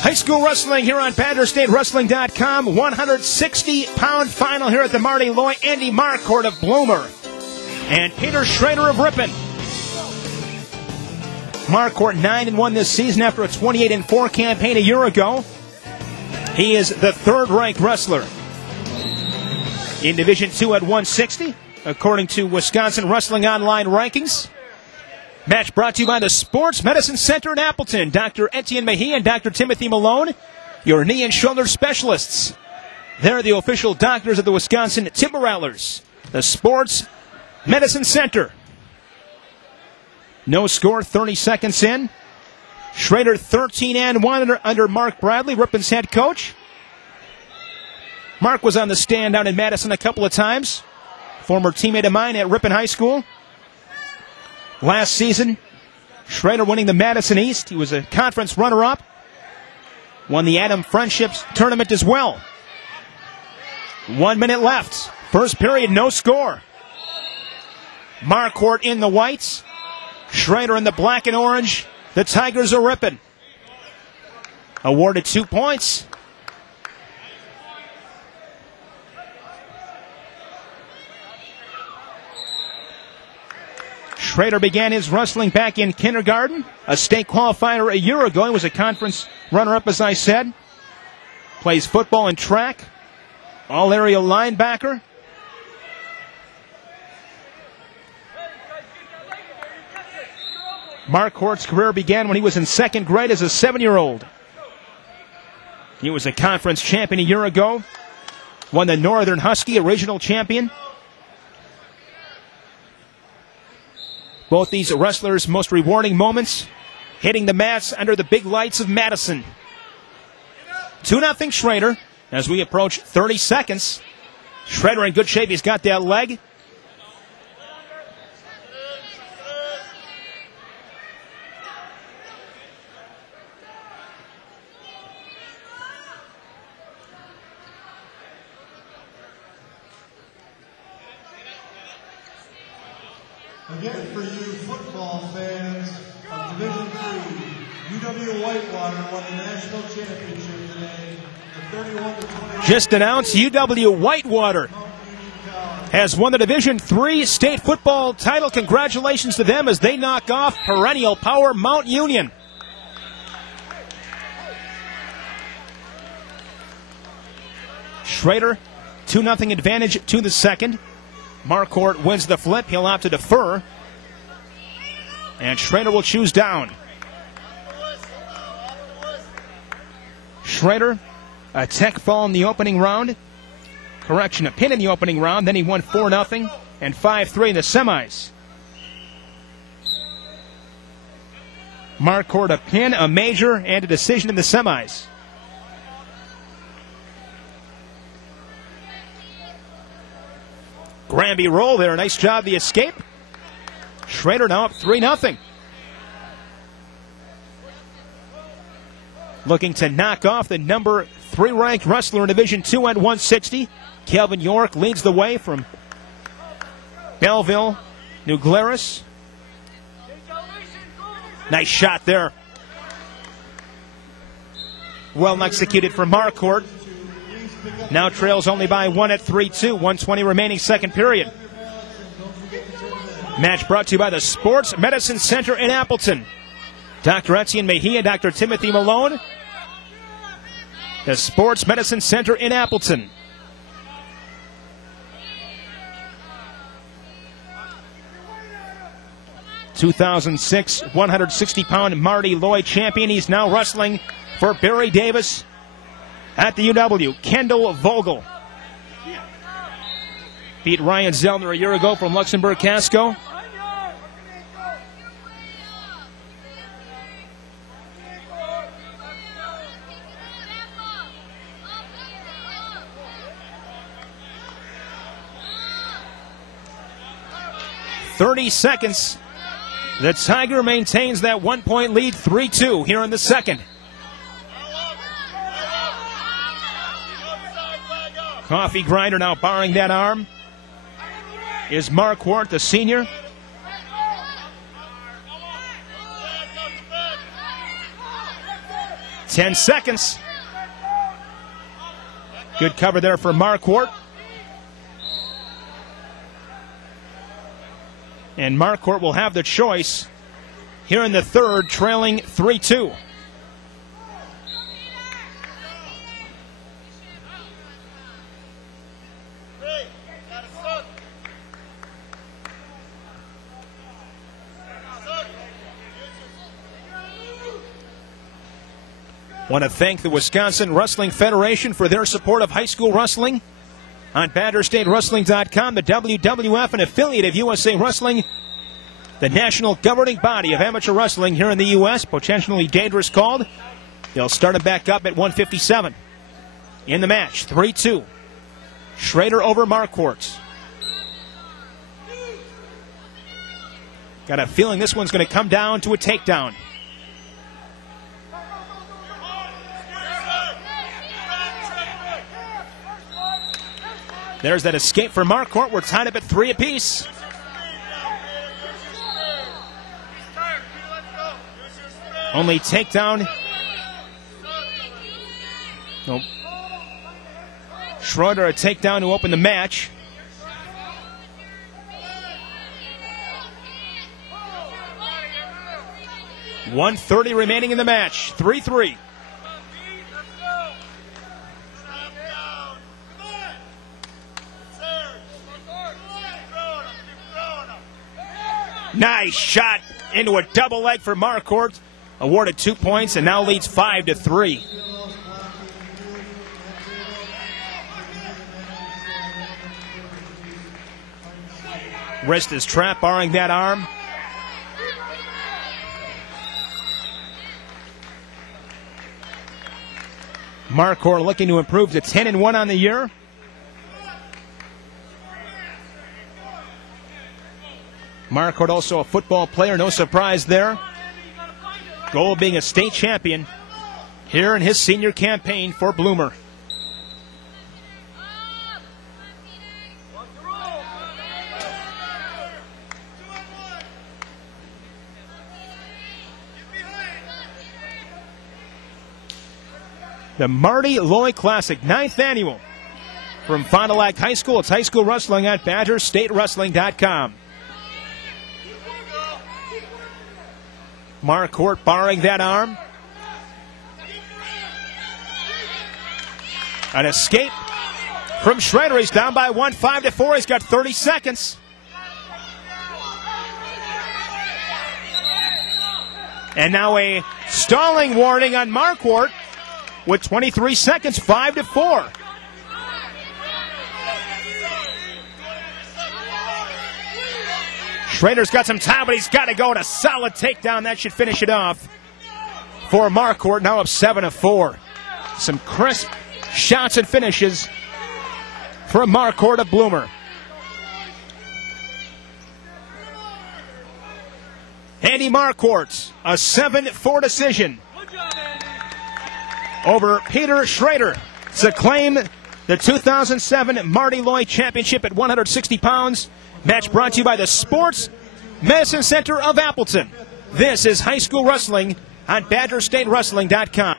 High school wrestling here on PatterStateWrestling.com. 160-pound final here at the Marty Loy. Andy Marquardt of Bloomer and Peter Schroeder of Ripon. Marquardt 9-1 this season after a 28-4 campaign a year ago. He is the third-ranked wrestler in Division II at 160, according to Wisconsin Wrestling Online rankings. Match brought to you by the Sports Medicine Center in Appleton. Dr. Etienne Mejia and Dr. Timothy Malone, your knee and shoulder specialists. They're the official doctors of the Wisconsin Timber Rattlers. The Sports Medicine Center. No score, 30 seconds in. Schroeder 13-1 under Mark Bradley, Ripon's head coach. Mark was on the stand down in Madison a couple of times. Former teammate of mine at Ripon High School. Last season, Schroeder winning the Madison East. He was a conference runner-up. Won the Adam Friendships tournament as well. 1 minute left. First period, no score. Marquardt in the whites. Schroeder in the black and orange. The Tigers are Ripon. Awarded 2 points. Schroeder began his wrestling back in kindergarten. A state qualifier a year ago. He was a conference runner-up, as I said. Plays football and track. All-area linebacker. Marquardt's career began when he was in second grade as a 7-year-old. He was a conference champion a year ago. Won the Northern Husky, a regional champion. Both these wrestlers' most rewarding moments, hitting the mats under the big lights of Madison. 2-0 Schroeder as we approach 30 seconds. Schroeder in good shape. He's got that leg. Again, for you football fans of Division III, UW Whitewater won the national championship today. The 31-20. Just announced, UW Whitewater has won the Division III state football title. Congratulations to them as they knock off perennial power Mount Union. Schroeder, 2-0 advantage to the second. Marquardt wins the flip. He'll opt to defer. And Schroeder will choose down. Schroeder, a tech fall in the opening round. Correction, a pin in the opening round. Then he won 4-0 and 5-3 in the semis. Marquardt, a pin, a major, and a decision in the semis. Granby roll there. Nice job, the escape. Schroeder now up 3-0. Looking to knock off the number 3 ranked wrestler in Division II at 160. Kelvin York leads the way from Belleville, New Glarus. Nice shot there. Well executed from Marquardt. Now trails only by 1 at 3-2. 1:20 remaining second period. Match brought to you by the Sports Medicine Center in Appleton. Dr. Etienne Mejia, Dr. Timothy Malone. The Sports Medicine Center in Appleton. '2006 160-pound Marty Loy champion. He's now wrestling for Barry Davis at the UW. Kendall Vogel beat Ryan Zellner a year ago from Luxembourg Casco. .30 seconds. The Tiger maintains that 1-point lead, 3-2 here in the second. Coffee grinder now barring that arm is Marquardt, the senior. 10 seconds. Good cover there for Marquardt. And Marquardt will have the choice here in the third, trailing 3-2. Want to thank the Wisconsin Wrestling Federation for their support of high school wrestling. On BadgerStateWrestling.com, the WWF, an affiliate of USA Wrestling, the national governing body of amateur wrestling here in the U.S., potentially dangerous called. They'll start it back up at 157. In the match, 3-2. Schroeder over Marquardt. Got a feeling this one's going to come down to a takedown. There's that escape for Marquardt. We're tied up at 3 apiece. Only takedown. Nope. Schroeder a takedown to open the match. .130 remaining in the match. 3-3. Nice shot into a double leg for Marquardt. Awarded 2 points and now leads 5-3. Wrist is trapped, barring that arm. Marquardt looking to improve to 10-1 on the year. Marquardt also a football player, no surprise there. Goal being a state champion here in his senior campaign for Bloomer. The Marty Loy Classic, 9th annual. From Fond du Lac High School, it's high school wrestling at BadgerStateWrestling.com. Marquardt barring that arm. An escape from Schroeder. He's down by 1, 5-4. He's got 30 seconds. And now a stalling warning on Marquardt with 23 seconds, 5-4. Schroeder's got some time, but he's got to go. And a solid takedown. That should finish it off for Marquardt, now up 7-4. Some crisp shots and finishes for Marquardt of Bloomer. Andy Marquardt, a 7-4 decision over Peter Schroeder to claim the 2007 Marty Loy Championship at 160 pounds. Match brought to you by the Sports Medicine Center of Appleton. This is high school wrestling on BadgerStateWrestling.com.